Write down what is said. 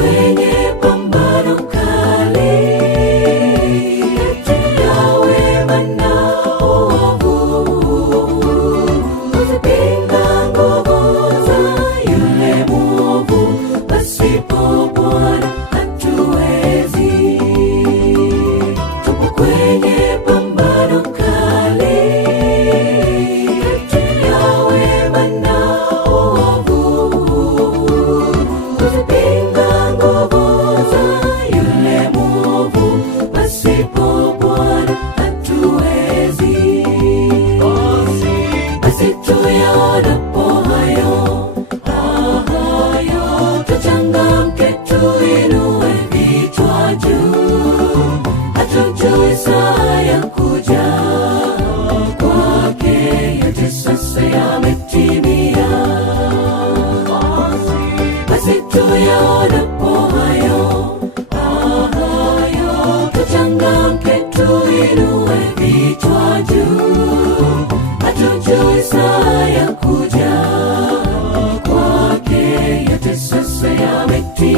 kwenye pambano kali kati ya wema na uovu, kuzipinga nguvu za yule mwovu, pasipo Bwana hatuwezi. Tupo kwenye pambano kali kati ya wema na uovu, kuzipinga nguvu za yule mwovu, pasipo Bwana hatuwezi. Basi tuyaonapo hayo, tuchangamke, tuinue vichwa juu. Hatujui saa ya kuja kwake, yote sasa yametimia. Basi tuyaonapo hayo, tuchangamke, tuinue vichwa juu. Hatujui saa ya kuja kwake, yote sasa yametimia.